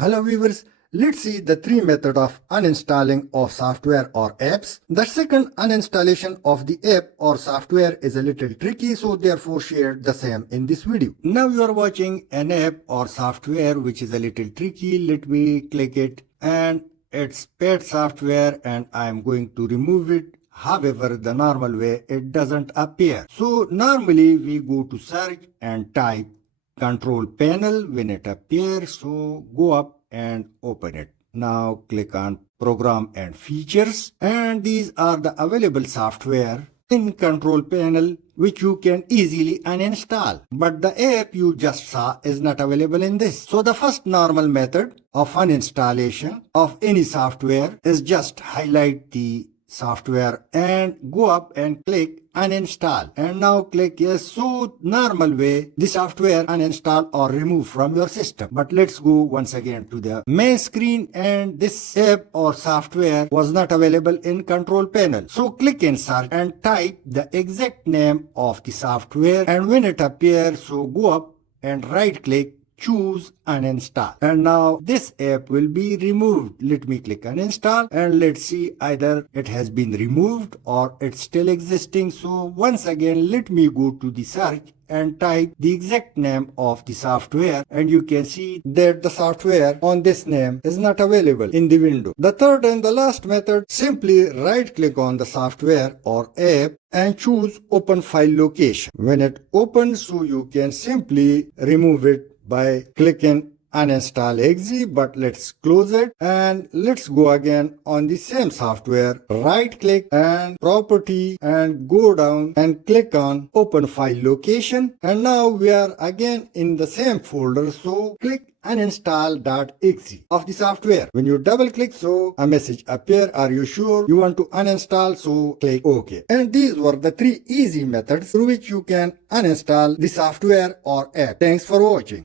Hello viewers, let's see the three methods of uninstalling of software or apps. The second uninstallation of the app or software is a little tricky, so therefore shared the same in this video. Now you are watching an app or software which is a little tricky. Let me click it and it's paid software and I am going to remove it. However, the normal way it doesn't appear. So normally we go to search and type control panel when it appears, so go up and open it. Now click on program and features, and these are the available software in control panel which you can easily uninstall. But the app you just saw is not available in this. So the first normal method of uninstallation of any software is just highlight the software and go up and click uninstall, and now click yes. So normal way the software uninstall or remove from your system. But let's go once again to the main screen, and this app or software was not available in control panel. So click in search and type the exact name of the software, and when it appears, so go up and right click, choose uninstall, and now this app will be removed. Let me click uninstall and let's see either it has been removed or it's still existing. So once again let me go to the search and type the exact name of the software, and you can see that the software on this name is not available in the window. The third and the last method, simply right click on the software or app and choose open file location. When it opens, so you can simply remove it by clicking uninstall exe, but let's close it and let's go again on the same software, right click and property and go down and click on open file location, and now we are again in the same folder, so click uninstall.exe of the software. When you double click, so a message appear, are you sure you want to uninstall? So click OK. And these were the three easy methods through which you can uninstall the software or app. Thanks for watching.